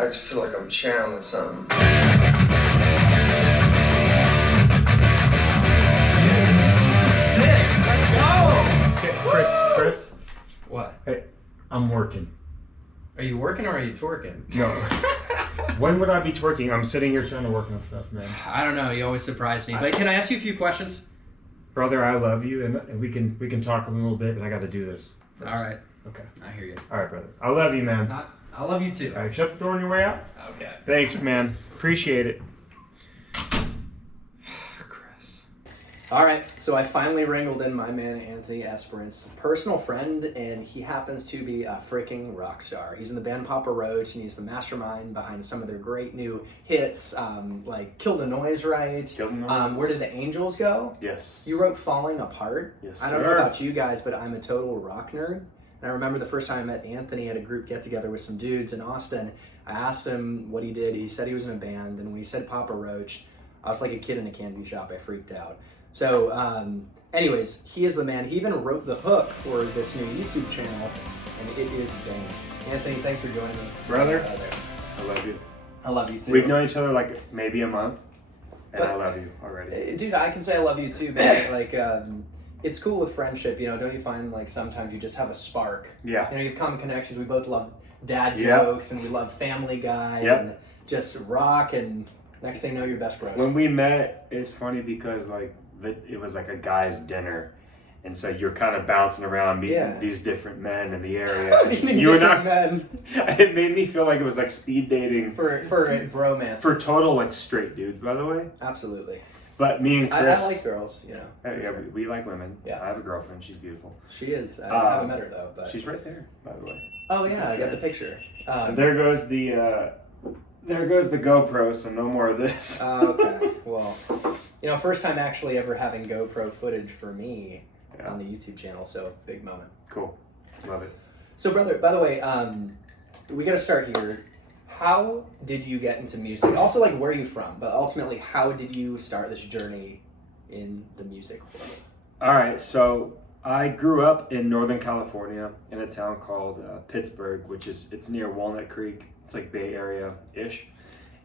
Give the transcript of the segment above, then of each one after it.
I just feel like I'm channeling something. Sick! Let's go! Hey, Chris. What? Hey, I'm working. Are you working or are you twerking? No. When would I be twerking? I'm sitting here trying to work on stuff, man. I don't know. You always surprise me. But can I ask you a few questions? Brother, I love you, and we can talk a little bit, but I got to do this first. All right. Okay. I hear you. All right, brother. I love you, man. I love you too. All right, shut the door on your way out. Okay. Thanks, man. Appreciate it. All right, so I finally wrangled in my man Anthony Esperance, personal friend, and he happens to be a freaking rock star. He's in the band Roach, and he's the mastermind behind some of their great new hits, like Kill the Noise, right? Kill the Noise. Where Did the Angels Go? Yes. You wrote Falling Apart. Yes, I don't know sir. about you guys, but I'm a total rock nerd. And I remember the first time I met Anthony at a group get-together with some dudes in Austin. I asked him what he did. He said he was in a band, and when he said Papa Roach, I was like a kid in a candy shop. I freaked out. So, anyways, he is the man. He even wrote the hook for this new YouTube channel, and it is bang. Anthony, thanks for joining me. Brother, I love you. I love you too. We've known each other like maybe a month, and But- I love you already. Dude, I can say I love you too, man. Like, it's cool with friendship, you know, don't you find like sometimes you just have a spark? Yeah. You know, you have common connections. We both love dad Yep. jokes, and we love Family Guy, Yep. and just rock, and next thing you know, you're best bros. When we met, it's funny because like it was like a guy's dinner, and so you're kind of bouncing around meeting Yeah. these different men in the area. Meeting You and different I, men. it made me feel like it was like speed dating For bromance. for total like straight dudes, by the way. Absolutely. But me and I Chris, like girls, you know. yeah, we like women. Yeah. I have a girlfriend. She's beautiful. She is. I haven't met her though, but She's right there, by the way. oh she's yeah, I like got that. the picture. And there goes the GoPro. So no more of this. Okay. Well, you know, first time actually ever having GoPro footage for me Yeah. on the YouTube channel, so big moment. Cool. Love it. So, brother, by the way, we got to start here. How did you get into music? Also, like, where are you from? But ultimately, how did you start this journey in the music world? All right, so I grew up in Northern California in a town called Pittsburgh, it's near Walnut Creek. It's like Bay Area-ish.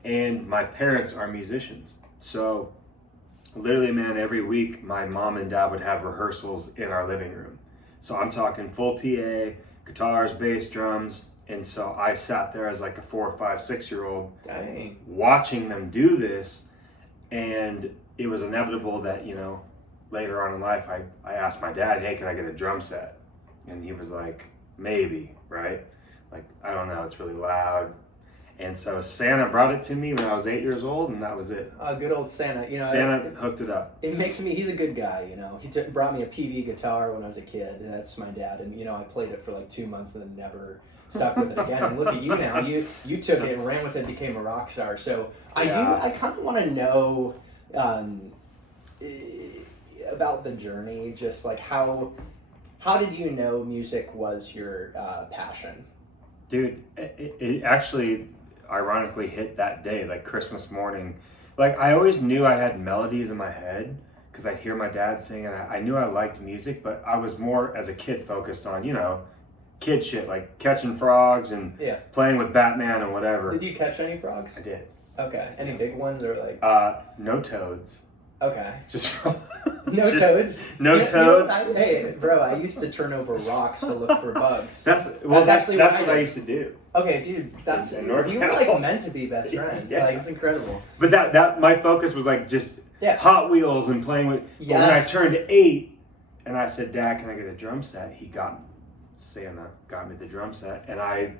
And my parents are musicians. So literally, man, every week my mom and dad would have rehearsals in our living room. So I'm talking full PA, guitars, bass, drums. And so I sat there as like a 4 or 5, 6-year-old Dang. watching them do this. And it was inevitable that, you know, later on in life, I asked my dad, hey, can I get a drum set? And he was like, maybe, right? Like, I don't know, it's really loud. And so Santa brought it to me when I was 8 years old, and that was it. Good old Santa. You know, Santa hooked it up. it makes me, he's a good guy, you know. He brought me a PV guitar when I was a kid. That's my dad. And, you know, I played it for like 2 months and then never stuck with it again. And look at you now. You took it and ran with it and became a rock star. So I kind of want to know about the journey, just like how did you know music was your passion? Dude, it actually ironically hit that day, like Christmas morning. Like, I always knew I had melodies in my head because I'd hear my dad sing, and I knew I liked music, but I was more, as a kid, focused on, you know, kid shit, like catching frogs and playing with Batman and whatever. Did you catch any frogs? I did. Okay. Any big ones or like? No toads. Okay. Just No toads. No toads. Hey, bro, I used to turn over rocks to look for bugs. That's actually what what I I used to do. Okay, dude, that's In you North were Carolina. like meant to be best friends. Yeah. Like, it's incredible. But that my focus was like just Hot Wheels and playing with. But when I turned 8, and I said, Dad, can I get a drum set? Santa got me the drum set, and I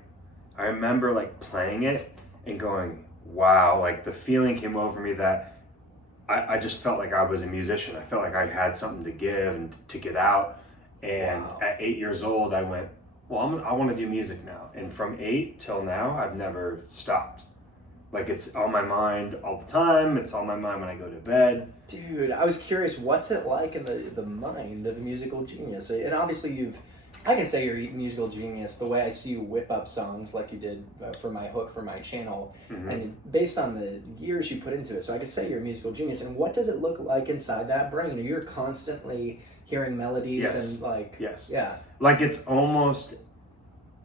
remember like playing it and going, wow, like the feeling came over me that I just felt like I was a musician. I felt like I had something to give and to get out. And at 8 years old, I went, well, I want to do music now. And from 8 till now, I've never stopped. Like, it's on my mind all the time. It's on my mind when I go to bed. Dude, I was curious, what's it like in the mind of a musical genius? And obviously I can say you're a musical genius the way I see you whip up songs like you did for my hook for my channel, and based on the years you put into it. So I could say you're a musical genius. And what does it look like inside that brain? You're constantly hearing melodies and like... Yes. Yeah. Like, it's almost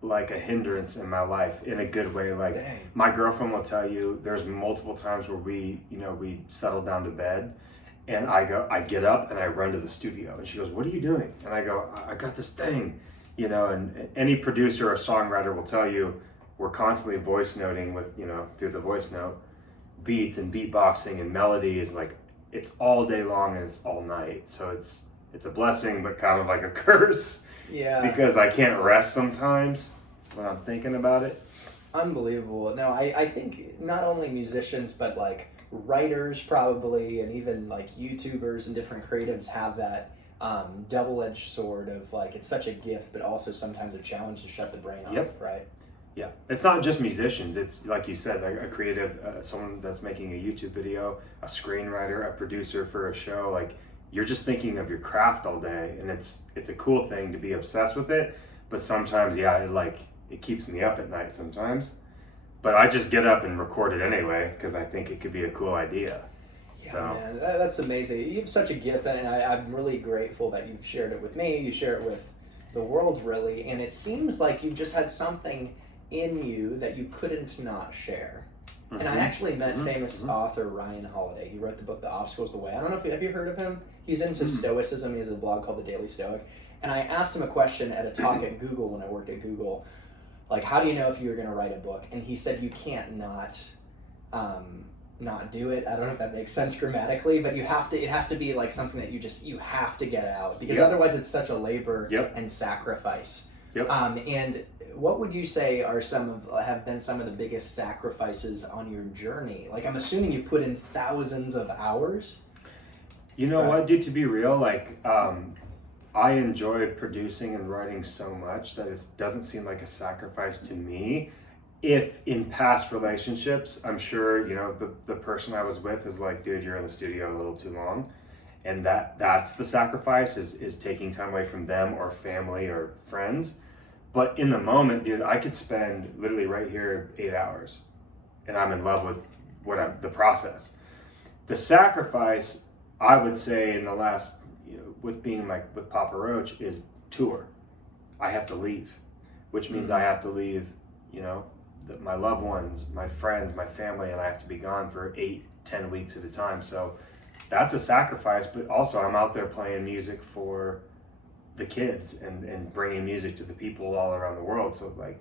like a hindrance in my life in a good way. Like, Dang. my girlfriend will tell you there's multiple times where we settle down to bed, and I get up and I run to the studio, and she goes, "What are you doing?" And I go, "I got this thing," and any producer or songwriter will tell you we're constantly voice noting with, through the voice note, beats and beatboxing and melodies. Like, it's all day long and it's all night. So it's a blessing, but kind of like a curse. Yeah. Because I can't rest sometimes when I'm thinking about it. Unbelievable. No, I think not only musicians, but like writers probably, and even like YouTubers and different creatives have that double-edged sword of like, it's such a gift, but also sometimes a challenge to shut the brain off, right? Yeah. It's not just musicians. It's like you said, like a creative, someone that's making a YouTube video, a screenwriter, a producer for a show. Like, you're just thinking of your craft all day, and it's a cool thing to be obsessed with it. But sometimes, it keeps me up at night sometimes. But I just get up and record it anyway because I think it could be a cool idea. Yeah, so. Man, that's amazing. You have such a gift, and I'm really grateful that you've shared it with me. You share it with the world, really. And it seems like you've just had something in you that you couldn't not share. And I actually met famous author Ryan Holiday. He wrote the book The Obstacle's the Way. I don't know if have you heard of him? He's into Stoicism. He has a blog called The Daily Stoic. And I asked him a question at a talk at Google when I worked at Google, like, how do you know if you're going to write a book? And he said you can't not do it. I don't know if that makes sense grammatically, but you have to. It has to be like something that you have to get out, because otherwise it's such a labor and sacrifice. And what would you say have been some of the biggest sacrifices on your journey? Like, I'm assuming you put in thousands of hours. You know what, dude, to be real, like, I enjoy producing and writing so much that it doesn't seem like a sacrifice to me. If in past relationships, I'm sure, the person I was with is like, dude, you're in the studio a little too long. And that's the sacrifice, is taking time away from them or family or friends. But in the moment, dude, I could spend literally right here 8 hours, and I'm in love with the process. The sacrifice, I would say, in the last, with being like with Papa Roach, is tour. I have to leave, which means I have to leave, my loved ones, my friends, my family, and I have to be gone for 8-10 weeks at a time. So that's a sacrifice, but also I'm out there playing music for the kids and bringing music to the people all around the world. So, like,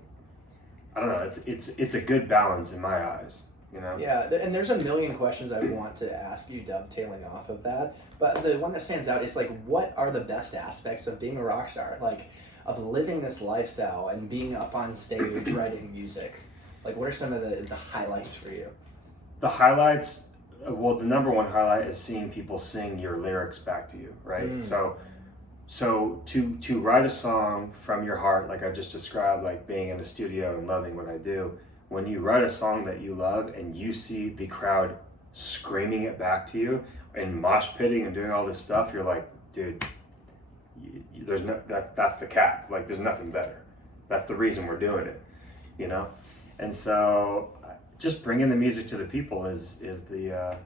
I don't know, it's a good balance in my eyes, Yeah, and there's a million questions I want to ask you dovetailing off of that, but the one that stands out is like, what are the best aspects of being a rock star, like of living this lifestyle and being up on stage writing music? Like, what are some of the highlights for you? The highlights, well, the number one highlight is seeing people sing your lyrics back to you, right? So to write a song from your heart, like I just described, like being in a studio and loving what I do, when you write a song that you love and you see the crowd screaming it back to you and mosh pitting and doing all this stuff, you're like, dude, that's the cap. Like, there's nothing better. That's the reason we're doing it, And so, just bringing the music to the people is the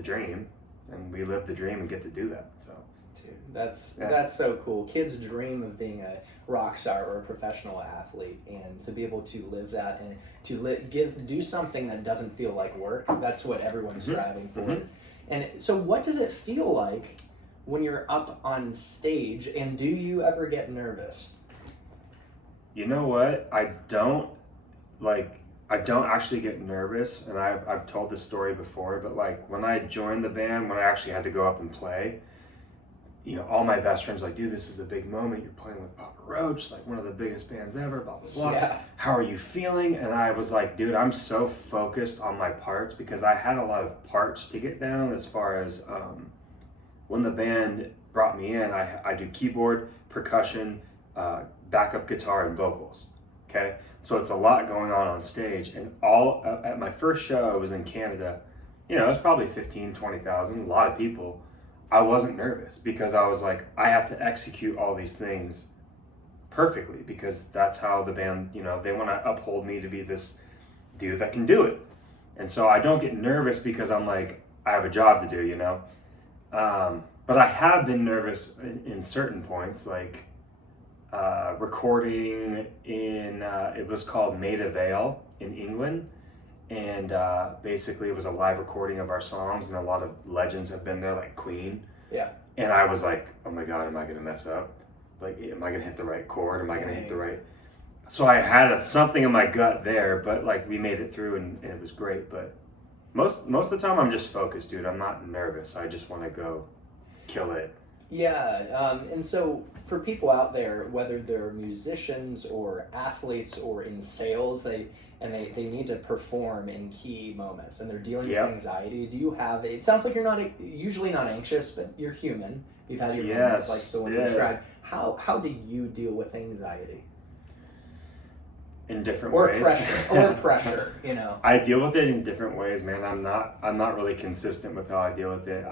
dream, and we live the dream and get to do that. So. Dude, that's so cool. Kids dream of being a rock star or a professional athlete, and to be able to live that and to do something that doesn't feel like work. That's what everyone's striving for. And so, what does it feel like when you're up on stage, and do you ever get nervous? You know what? I don't actually get nervous, and I've told this story before, but like when I joined the band, when I actually had to go up and play, all my best friends were like, dude, this is a big moment. You're playing with Papa Roach, like one of the biggest bands ever, blah, blah, blah. Yeah. How are you feeling? And I was like, dude, I'm so focused on my parts, because I had a lot of parts to get down as far as when the band brought me in, I do keyboard, percussion, backup guitar, and vocals. Okay? So it's a lot going on stage. And all at my first show, I was in Canada. It was probably 15, 20,000, a lot of people. I wasn't nervous because I was like, I have to execute all these things perfectly, because that's how the band, they want to uphold me to be this dude that can do it. And so I don't get nervous because I'm like, I have a job to do, But I have been nervous in certain points, like recording in, it was called Maida Vale in England. And basically it was a live recording of our songs, and a lot of legends have been there, like Queen. Yeah. And I was like, oh my God, am I going to mess up? Like, am I going to hit the right chord? Am I going to hit the right? So I had something in my gut there, but like we made it through, and it was great. But most of the time I'm just focused, dude. I'm not nervous. I just want to go kill it. Yeah, and so for people out there, whether they're musicians or athletes or in sales, they need to perform in key moments, and they're dealing with anxiety. Do you have? It sounds like you're usually not anxious, but you're human. You've had your moments like the one you described. How do you deal with anxiety? In different ways. Or pressure, you know. I deal with it in different ways, man. I'm not really consistent with how I deal with it.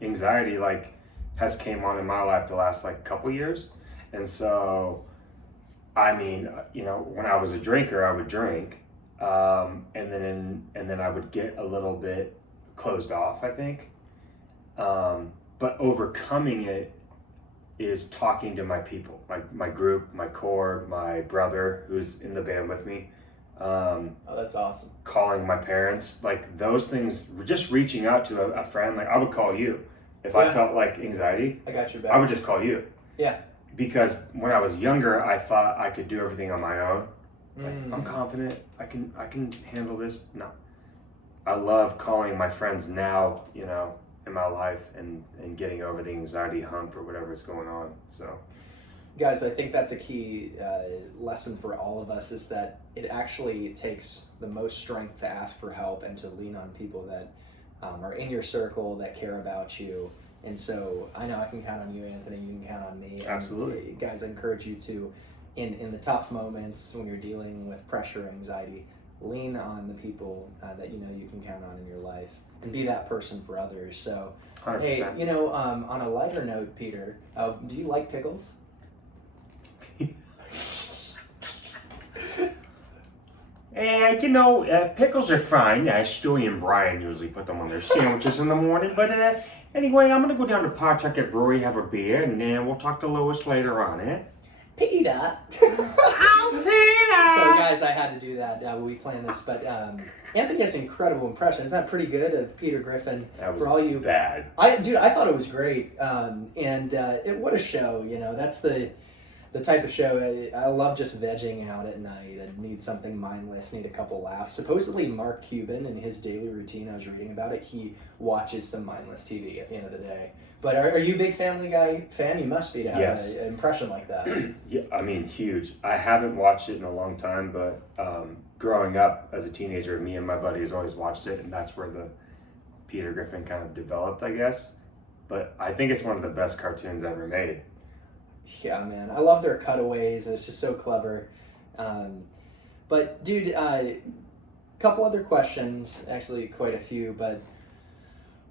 Anxiety like has came on in my life the last like couple years, and so I mean, you know, when I was a drinker, I would drink, and then I would get a little bit closed off, I think. But overcoming it is talking to my people, like my group, my core, my brother who's in the band with me. Oh, that's awesome. Calling my parents, like those things, just reaching out to a friend. Like I would call you if I felt like anxiety. I got your back. I would just call you. Yeah. Because when I was younger, I thought I could do everything on my own. Like, I'm confident. I can handle this. No. I love calling my friends now, you know, in my life and getting over the anxiety hump or whatever is going on. So, guys, I think that's a key lesson for all of us, is that it actually takes the most strength to ask for help and to lean on people that are in your circle that care about you. And so I know I can count on you, Anthony. You can count on me. Absolutely. And, guys, I encourage you to, in the tough moments when you're dealing with pressure, anxiety, lean on the people that you know you can count on in your life, and be that person for others. So, 100%. Hey, you know, on a lighter note, Peter, do you like pickles? And you know, pickles are fine. Stewie and Brian usually put them on their sandwiches in the morning. But anyway, I'm gonna go down to Pawtucket Brewery, have a beer, and then we'll talk to Lois later on, eh? Peter. Oh, Peter. So, guys, I had to do that when we planned this. But Anthony has an incredible impression. Isn't that pretty good of Peter Griffin? That was for all you bad. I thought it was great. What a show. You know, that's the type of show I love, just vegging out at night. I need something mindless, need a couple laughs. Supposedly Mark Cuban, in his daily routine, I was reading about it, he watches some mindless TV at the end of the day. But are you a big Family Guy fan? You must be to have an impression like that. Yeah, I mean, huge. I haven't watched it in a long time, but growing up as a teenager, me and my buddies always watched it, and that's where the Peter Griffin kind of developed, I guess. But I think it's one of the best cartoons ever made. Yeah, man. I love their cutaways, and it's just so clever. But, dude, couple other questions, actually quite a few, but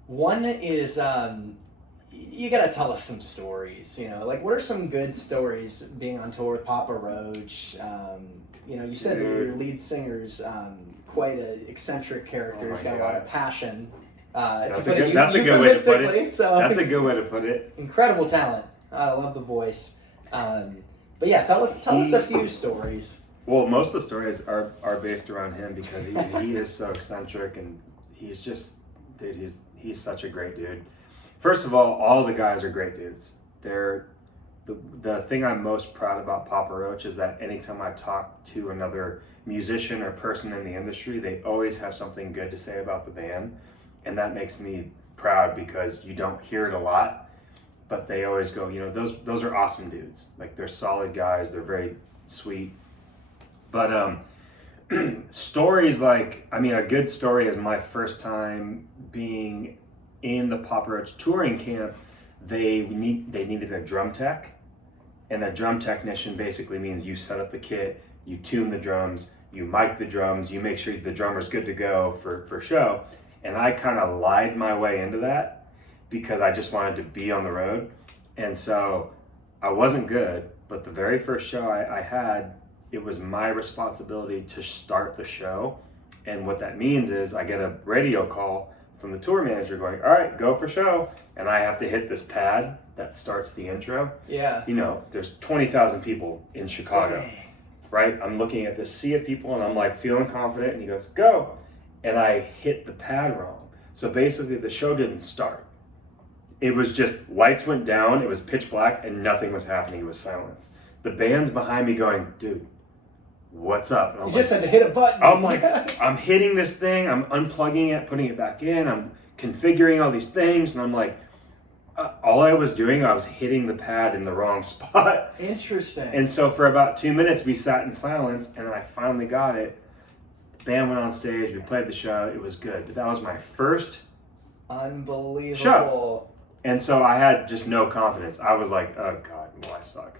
one is, you gotta tell us some stories, you know, like what are some good stories being on tour with Papa Roach? You know, you said that your lead singer's quite an eccentric character. He's got a lot of passion. That's a good way to put it. So, that's a good way to put it. Incredible talent. I love the voice. But yeah, tell us a few stories. Well, most of the stories are based around him because he is so eccentric, and he's just, dude, he's such a great dude. First of all the guys are great dudes. They're the thing I'm most proud about Papa Roach is that anytime I talk to another musician or person in the industry, they always have something good to say about the band, and that makes me proud because you don't hear it a lot, but they always go, you know, those are awesome dudes. Like, they're solid guys. They're very sweet. But stories like, I mean, a good story is my first time being in the Papa Roach touring camp. They needed a drum tech, and a drum technician basically means you set up the kit, you tune the drums, you mic the drums, you make sure the drummer's good to go for show. And I kind of lied my way into that because I just wanted to be on the road. And so I wasn't good, but the very first show I had, it was my responsibility to start the show. And what that means is I get a radio call from the tour manager going, all right, go for show. And I have to hit this pad that starts the intro. Yeah. You know, there's 20,000 people in Chicago, Dang. right? I'm looking at this sea of people and I'm like feeling confident, and he goes, go. And I hit the pad wrong. So basically the show didn't start. It was just lights went down, it was pitch black, and nothing was happening. It was silence. The band's behind me going, dude, what's up? You just had to hit a button. I'm like, I'm hitting this thing, I'm unplugging it, putting it back in, I'm configuring all these things, and I'm like, all I was doing, I was hitting the pad in the wrong spot. Interesting. And so for about 2 minutes, we sat in silence, and then I finally got it. The band went on stage, we played the show, it was good. But that was my first Unbelievable. show. And so I had just no confidence. I was like, oh God, well, I suck.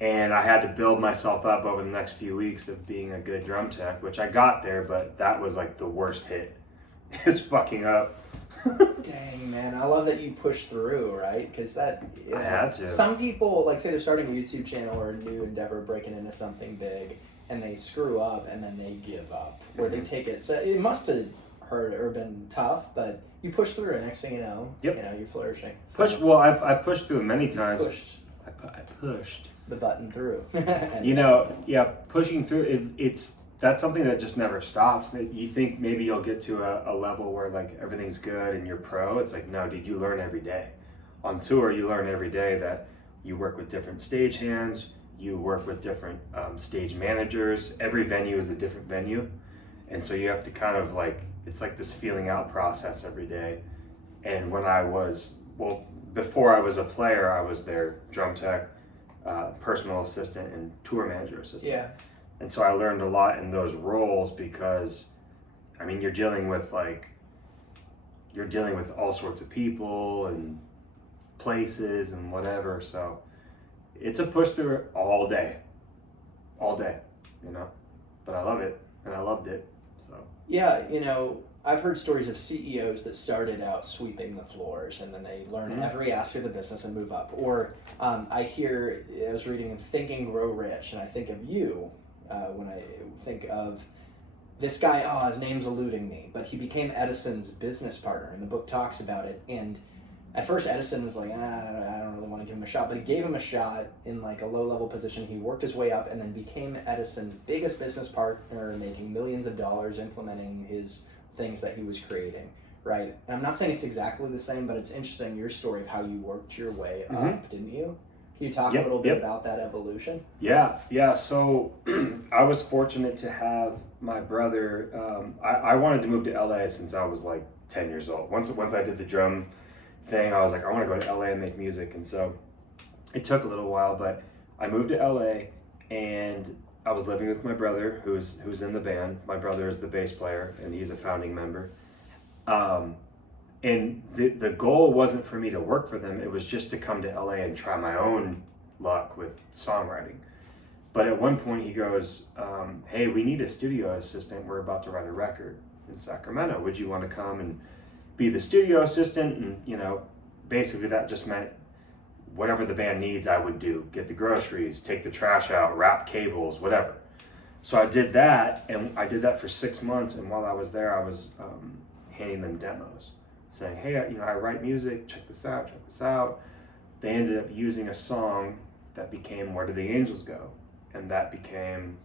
And I had to build myself up over the next few weeks of being a good drum tech, which I got there, but that was like the worst hit, is fucking up. Dang, man. I love that you pushed through, right? Because that, I had to. Some people, like say they're starting a YouTube channel or a new endeavor, breaking into something big, and they screw up and then they give up, or they take it. So it must have hurt or been tough, but you push through, and next thing you know, Yep. you know, you're flourishing. Well, I pushed through many times. I pushed the button through. You know, yeah, pushing through, that's something that just never stops. You think maybe you'll get to a level where like everything's good and you're pro. It's like, no, dude, you learn every day. On tour, you learn every day that you work with different stagehands, you work with different stage managers. Every venue is a different venue. And so you have to kind of like, it's like this feeling out process every day. And when before I was a player, I was their drum tech, personal assistant, and tour manager assistant. Yeah. And so I learned a lot in those roles because, I mean, you're dealing with all sorts of people and places and whatever. So it's a push through it all day, you know, but I love it and I loved it. So. Yeah. You know, I've heard stories of CEOs that started out sweeping the floors and then they learn every aspect of the business and move up. Or I was reading Think and Grow Rich, and I think of you when I think of this guy, his name's eluding me, but he became Edison's business partner, and the book talks about it. And at first Edison was like, I don't really want to give him a shot, but he gave him a shot in like a low-level position. He worked his way up and then became Edison's biggest business partner, making millions of dollars implementing his things that he was creating, right? And I'm not saying it's exactly the same, but it's interesting, your story of how you worked your way up, didn't you? Can you talk a little bit about that evolution? Yeah. So I was fortunate to have my brother. I wanted to move to LA since I was like 10 years old. Once I did the drum thing, I was like, I want to go to LA and make music. And so it took a little while, but I moved to LA and I was living with my brother who's in the band. My brother is the bass player and he's a founding member. And the goal wasn't for me to work for them. It was just to come to LA and try my own luck with songwriting. But at one point he goes, hey, we need a studio assistant. We're about to write a record in Sacramento. Would you want to come and be the studio assistant? And, you know, basically that just meant whatever the band needs, I would do. Get the groceries, take the trash out, wrap cables, whatever. So I did that, and I did that for 6 months. And while I was there, I was handing them demos, saying, hey, I write music, check this out. They ended up using a song that became Where Do the Angels Go? And that became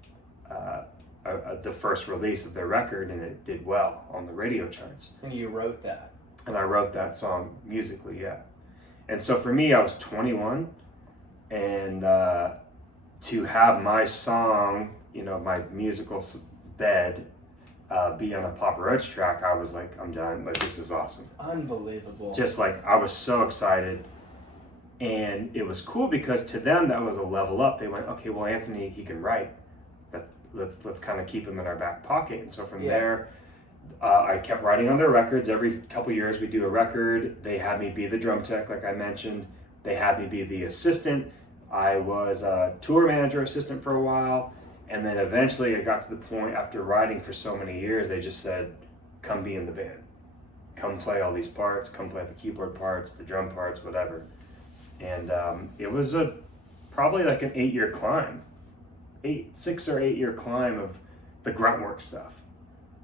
the first release of their record, and it did well on the radio charts. And you wrote that? And I wrote that song musically, yeah. And so for me, I was 21, and to have my song, my musical bed, be on a Papa Roach track, I was like, I'm done. Like, this is awesome. Unbelievable. Just like, I was so excited. And it was cool because to them, that was a level up. They went, okay, well, Anthony, he can write. Let's kind of keep him in our back pocket. And so from there, I kept writing on their records. Every couple years, we do a record. They had me be the drum tech, like I mentioned. They had me be the assistant. I was a tour manager assistant for a while. And then eventually it got to the point after writing for so many years, they just said, come be in the band. Come play all these parts, come play the keyboard parts, the drum parts, whatever. And it was probably like an 8-year climb. 6 or 8 year climb of the grunt work stuff.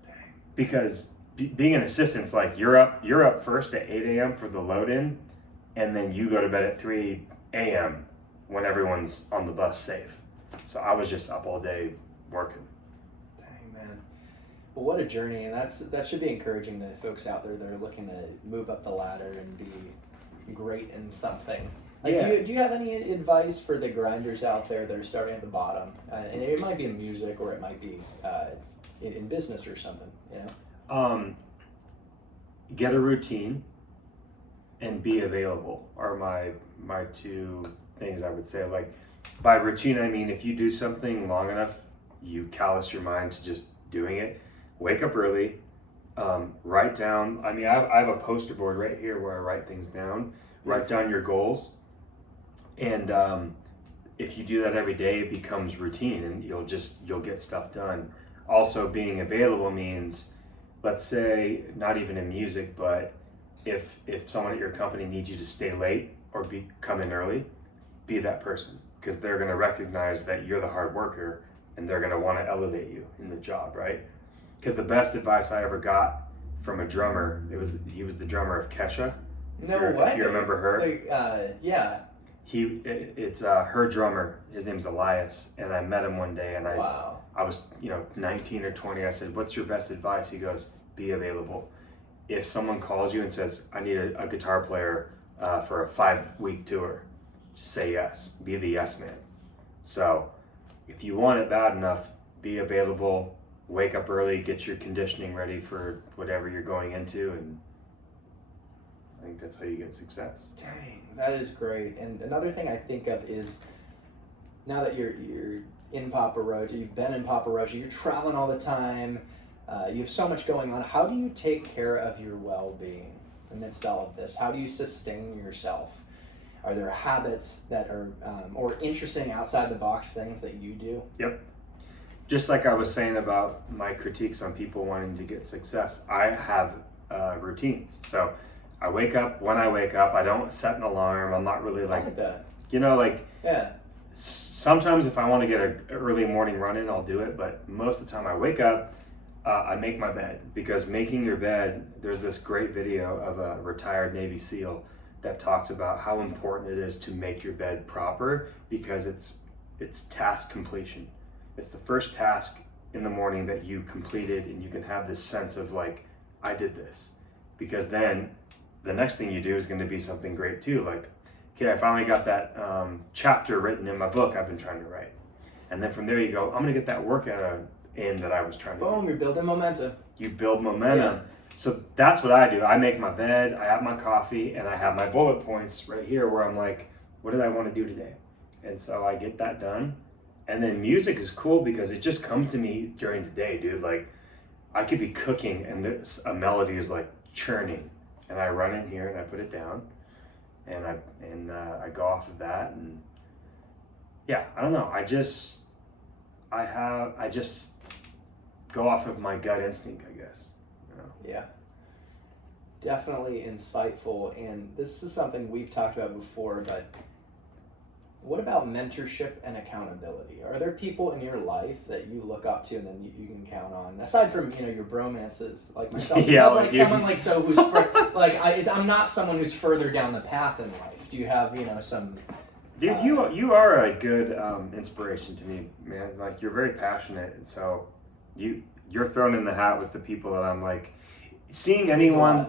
Dang. Because being an assistant's like you're up first at 8 a.m. for the load in, and then you go to bed at 3 a.m. when everyone's on the bus safe. So I was just up all day working. Dang, man. Well, what a journey, and that should be encouraging to folks out there that are looking to move up the ladder and be great in something. Like, do you have any advice for the grinders out there that are starting at the bottom? And it might be in music, or it might be in business or something, you know? Get a routine and be available are my two things I would say. Like, by routine, I mean if you do something long enough, you callous your mind to just doing it. Wake up early, write down. I mean, I have a poster board right here where I write things down. Write down your goals, and if you do that every day, it becomes routine, and you'll get stuff done. Also, being available means, let's say, not even in music, but if someone at your company needs you to stay late or come in early, be that person, because they're going to recognize that you're the hard worker, and they're going to want to elevate you in the job, right? Because the best advice I ever got from a drummer, he was the drummer of Kesha. No way. If you remember her. Like, yeah. It's her drummer. His name's Elias, and I met him one day, and I was 19 or 20. I said, "What's your best advice?" He goes, "Be available. If someone calls you and says, I need a guitar player for a 5-week tour, just say yes. Be the yes man." So if you want it bad enough, be available. Wake up early, get your conditioning ready for whatever you're going into, and I think that's how you get success. Dang, that is great. And another thing I think of is, now that you're in Papa Roach, you've been in Papa Roach, you're traveling all the time, you have so much going on. How do you take care of your well-being amidst all of this? How do you sustain yourself? Are there habits that are or interesting outside the box things that you do? Yep. Just like I was saying about my critiques on people wanting to get success, I have routines. So I wake up when I wake up. I don't set an alarm. I'm not really like that. Yeah. Sometimes if I want to get an early morning run in, I'll do it. But most of the time I wake up, I make my bed, because making your bed, there's this great video of a retired Navy SEAL that talks about how important it is to make your bed proper, because it's task completion. It's the first task in the morning that you completed, and you can have this sense of like, I did this. Because then the next thing you do is going to be something great too. Like, okay, I finally got that chapter written in my book I've been trying to write. And then from there you go, I'm going to get that workout in that I was trying to do. Boom, you're building momentum. You build momentum. Yeah. So that's what I do. I make my bed, I have my coffee, and I have my bullet points right here where I'm like, what did I want to do today? And so I get that done. And then music is cool because it just comes to me during the day, dude. Like, I could be cooking and a melody is like churning, and I run in here and I put it down, and I go off of that, and yeah, I don't know. I just go off of my gut instinct, I guess. Yeah. Definitely insightful, and this is something we've talked about before, but what about mentorship and accountability? Are there people in your life that you look up to and then you can count on? Aside from, your bromances, like myself, someone like so who's I'm not someone who's further down the path in life. Do you have, some? Dude, you are a good inspiration to me, man. Like, you're very passionate, and so you're thrown in the hat with the people that I'm like, seeing anyone.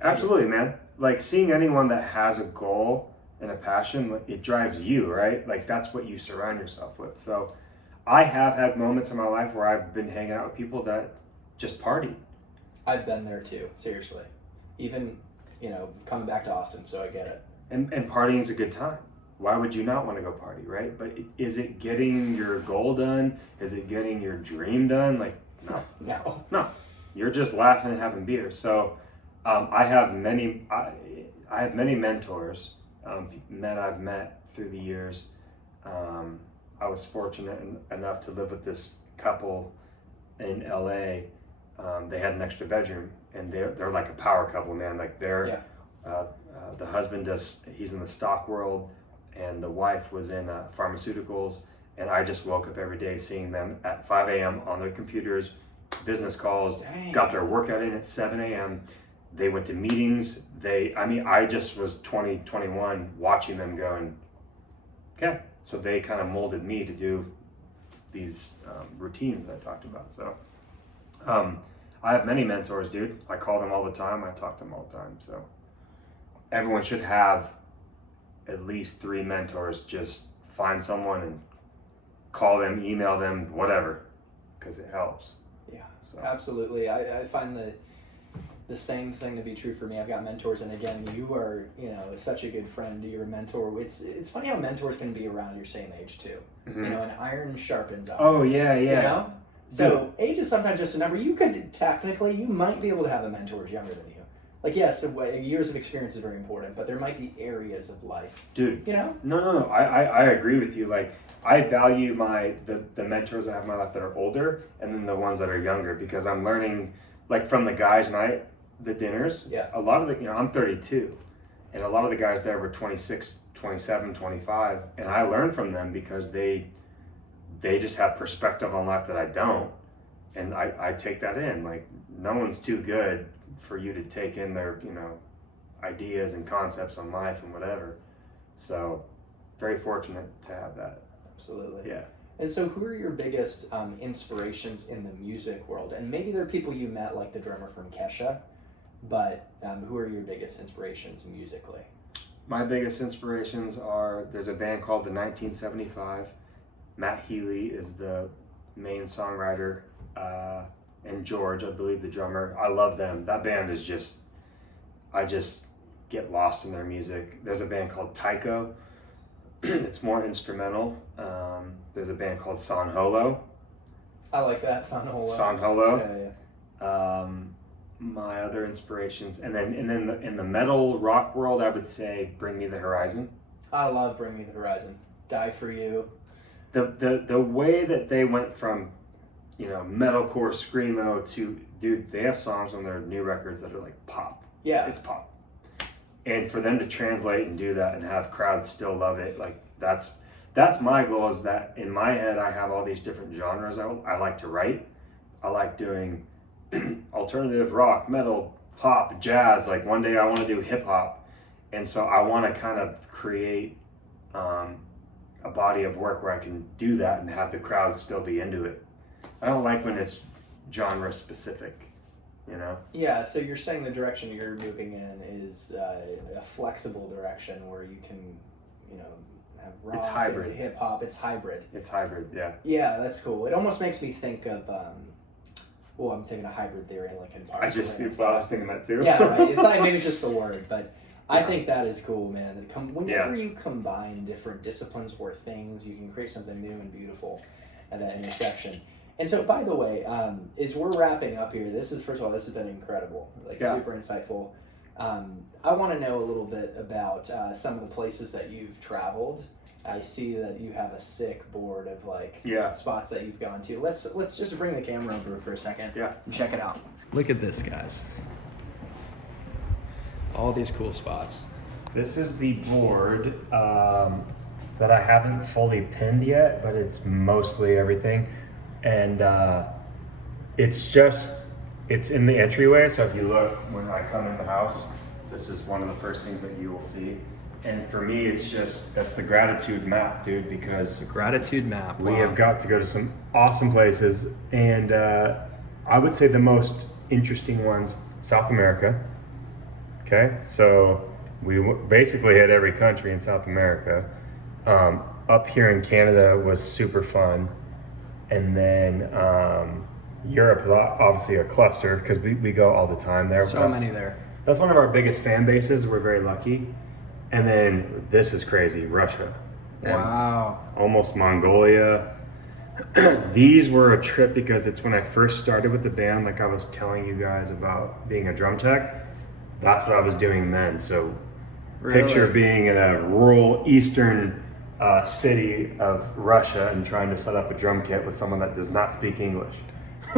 Absolutely, man. Like, seeing anyone that has a goal and a passion, it drives you, right? Like, that's what you surround yourself with. So I have had moments in my life where I've been hanging out with people that just party. I've been there too, seriously. Even, coming back to Austin, so I get it. And partying is a good time. Why would you not want to go party, right? But is it getting your goal done? Is it getting your dream done? Like, no. You're just laughing and having beer. So I have many mentors, men I've met through the years. I was fortunate enough to live with this couple in LA. They had an extra bedroom, and they're like a power couple, man. Like, the husband he's in the stock world, and the wife was in pharmaceuticals. And I just woke up every day seeing them at 5 a.m. on their computers, business calls, Dang. got their workout in at 7 a.m. They went to meetings. I just was 20, 21 watching them going, okay. So they kind of molded me to do these routines that I talked about. So I have many mentors, dude. I call them all the time. I talk to them all the time. So everyone should have at least 3 mentors. Just find someone and call them, email them, whatever, because it helps. Yeah, So. absolutely. I find the same thing to be true for me. I've got mentors, and again, you are, such a good friend to your mentor. It's funny how mentors can be around your same age too. Mm-hmm. And iron sharpens iron. Oh yeah. So age is sometimes just a number. You might be able to have a mentor who's younger than you. Like, yes, years of experience is very important, but there might be areas of life. Dude. No. I agree with you. Like, I value the mentors I have in my life that are older, and then the ones that are younger, because I'm learning, like, from the guys night, the dinners. Yeah. A lot of I'm 32, and a lot of the guys there were 26, 27, 25, and I learned from them because they just have perspective on life that I don't, and I take that in. Like, no one's too good for you to take in their, ideas and concepts on life and whatever. So, very fortunate to have that. Absolutely. Yeah. And so who are your biggest inspirations in the music world? And maybe they're people you met, like the drummer from Kesha, but who are your biggest inspirations musically? My biggest inspirations are, there's a band called the 1975. Matt Healy is the main songwriter, and George, I believe, the drummer. I love them. That band is I just get lost in their music. There's a band called Tycho. It's more instrumental. There's a band called San Holo. I like that, San Holo. San Holo. Yeah. My other inspirations, and then in the metal rock world, I would say Bring Me the Horizon. I love Bring Me the Horizon. Die For You. The way that they went from, metalcore screamo to, dude, they have songs on their new records that are like pop. Yeah. It's pop. And for them to translate and do that and have crowds still love it, like, that's my goal, is that in my head I have all these different genres I like to write. I like doing alternative rock, metal, pop, jazz. Like, one day I want to do hip hop. And so I want to kind of create a body of work where I can do that and have the crowd still be into it. I don't like when it's genre specific, Yeah, so you're saying the direction you're moving in is a flexible direction where you can, have rock, it's hybrid. And hip hop. It's hybrid. It's hybrid, yeah. Yeah, that's cool. It almost makes me think of, I'm thinking of hybrid theory, Linkin Park. I was thinking that too. Yeah, right. It's like, maybe it's just the word, but I think that is cool, man. Whenever you combine different disciplines or things, you can create something new and beautiful at that intersection. And so, by the way, as we're wrapping up here, this has been incredible, super insightful. I want to know a little bit about some of the places that you've traveled. I see that you have a sick board of spots that you've gone to. Let's just bring the camera over for a second. Yeah. And check it out. Look at this, guys. All these cool spots. This is the board that I haven't fully pinned yet, but it's mostly everything. And it's in the entryway. So if you look, when I come in the house, this is one of the first things that you will see. And for me, that's the gratitude map, dude, because Gratitude map. we have got to go to some awesome places. And I would say the most interesting ones, South America. Okay, so we basically hit every country in South America. Up here in Canada was super fun. And then Europe, obviously a cluster, because we go all the time there. So many there. That's one of our biggest fan bases. We're very lucky. And then this is crazy, Russia. Wow. Almost Mongolia. These were a trip because it's when I first started with the band, like I was telling you guys about being a drum tech. That's what I was doing then. So picture being in a rural eastern city of Russia and trying to set up a drum kit with someone that does not speak English.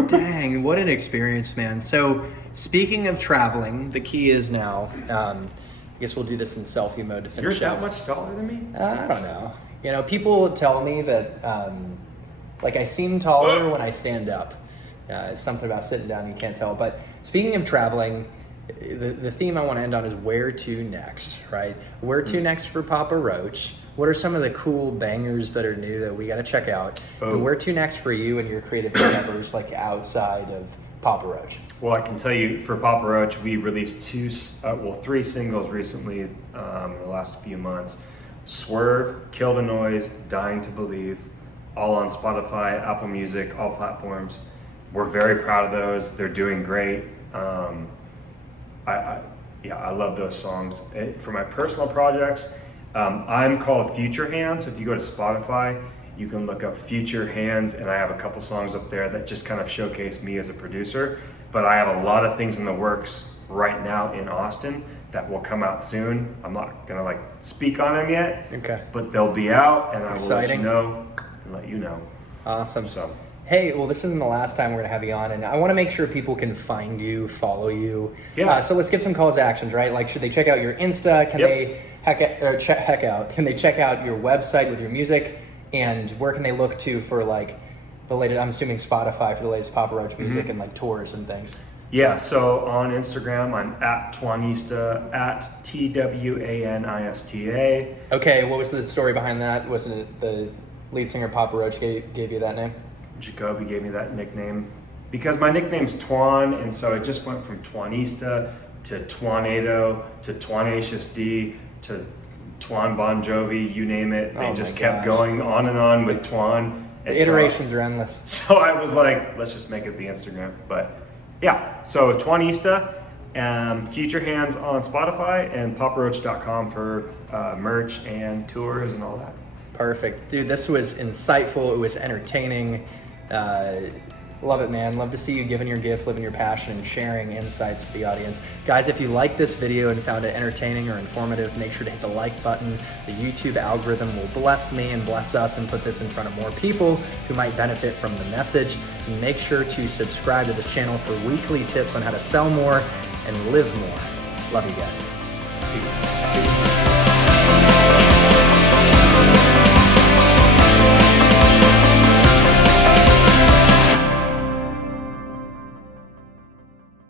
Dang, what an experience, man. So speaking of traveling, the key is now, I guess we'll do this in selfie mode to finish. You're that much taller than me? I don't know. People tell me that I seem taller when I stand up. It's something about sitting down, you can't tell. But speaking of traveling, the theme I want to end on is where to next, right? Where to next for Papa Roach? What are some of the cool bangers that are new that we got to check out? And where to next for you and your creative endeavors, like outside of Papa Roach? Well, I can tell you for Papa Roach, we released 3 singles recently in the last few months. Swerve, Kill the Noise, Dying to Believe, all on Spotify, Apple Music, all platforms. We're very proud of those. They're doing great. I love those songs. For my personal projects, I'm called Future Hands. If you go to Spotify, you can look up Future Hands, and I have a couple songs up there that just kind of showcase me as a producer. But I have a lot of things in the works right now in Austin that will come out soon. I'm not gonna speak on them yet, okay, but they'll be out, and I will let you Exciting. know and let you know. Awesome. So, hey, well, this isn't the last time we're going to have you on, and I want to make sure people can find you, follow you. Yeah. So let's give some calls to actions, right? Like, should they check out your Insta? Can they Can they check out your website with your music? And where can they look to for the latest? I'm assuming Spotify for the latest Papa Roach music and tours and things. Yeah, so on Instagram, I'm at Twanista, at TWANISTA. Okay, what was the story behind that? Wasn't it the lead singer Papa Roach gave you that name? Jacoby gave me that nickname because my nickname's Twan, and so it just went from Twanista to Twanado to Twanacious D to Twan Bon Jovi, you name it. They just kept going on and on with Twan. The iterations are endless. So I was like, let's just make it the Instagram. But yeah, so Twanista, Future Hands on Spotify, and paparoach.com for merch and tours and all that. Perfect. Dude, this was insightful. It was entertaining. Love it, man. Love to see you giving your gift, living your passion, and sharing insights with the audience. Guys, if you liked this video and found it entertaining or informative, make sure to hit the like button. The YouTube algorithm will bless me and bless us and put this in front of more people who might benefit from the message. And make sure to subscribe to this channel for weekly tips on how to sell more and live more. Love you guys. Peace.